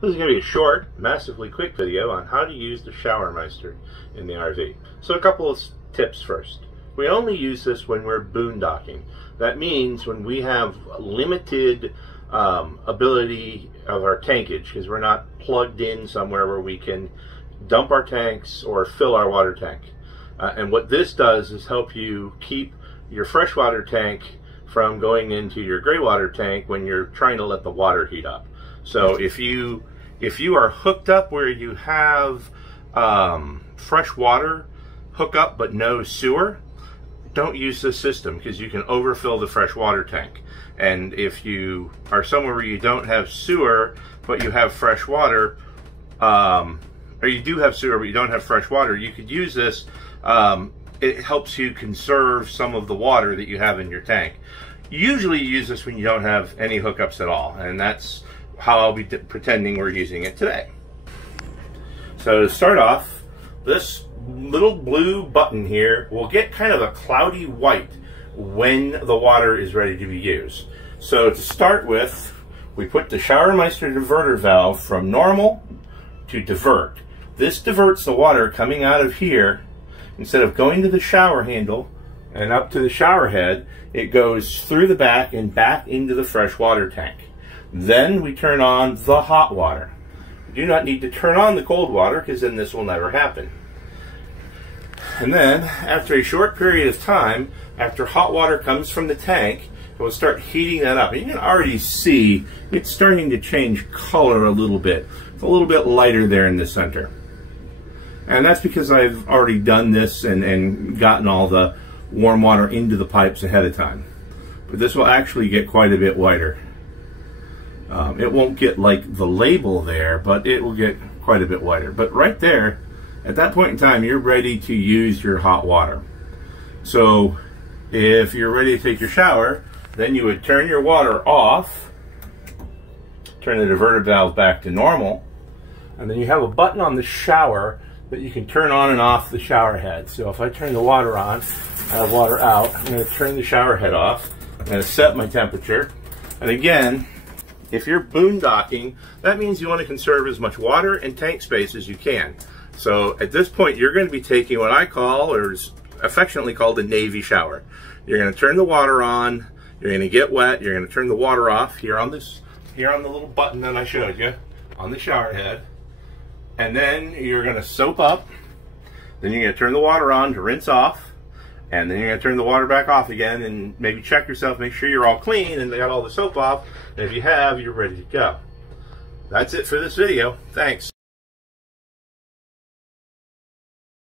This is going to be a short, massively quick video on how to use the shower meister in the RV. So a couple of tips first. We only use this when we're boondocking. That means when we have limited ability of our tankage, because we're not plugged in somewhere where we can dump our tanks or fill our water tank. And what this does is help you keep your freshwater tank from going into your gray water tank when you're trying to let the water heat up. So if you are hooked up where you have fresh water hookup but no sewer, don't use this system because you can overfill the fresh water tank. And if you are somewhere where you don't have sewer but you have fresh water, or you do have sewer but you don't have fresh water, you could use this. It helps you conserve some of the water that you have in your tank. Usually you use this when you don't have any hookups at all, and that's how I'll be pretending we're using it today. So to start off, this little blue button here will get kind of a cloudy white when the water is ready to be used. So to start with, we put the shower meister diverter valve from normal to divert. This diverts the water coming out of here. Instead of going to the shower handle and up to the shower head, it goes through the back and back into the fresh water tank. Then we turn on the hot water. We do not need to turn on the cold water because then this will never happen. And then after a short period of time, after hot water comes from the tank, it will start heating that up. And you can already see it's starting to change color a little bit. It's a little bit lighter there in the center. And that's because I've already done this and gotten all the warm water into the pipes ahead of time. But this will actually get quite a bit whiter. It won't get like the label there, but it will get quite a bit whiter. But right there, at that point in time, you're ready to use your hot water. So if you're ready to take your shower, then you would turn your water off, turn the diverter valve back to normal, and then you have a button on the shower that you can turn on and off the shower head. So if I turn the water on, I have water out, I'm going to turn the shower head off. I'm going to set my temperature. And again, if you're boondocking, that means you want to conserve as much water and tank space as you can. So at this point, you're going to be taking what I call, or is affectionately called, a Navy shower. You're going to turn the water on, you're going to get wet, you're going to turn the water off here on the little button that I showed you on the shower head. And then you're going to soap up, then you're going to turn the water on to rinse off, and then you're going to turn the water back off again and maybe check yourself, make sure you're all clean and they got all the soap off. And if you have, you're ready to go. That's it for this video. Thanks.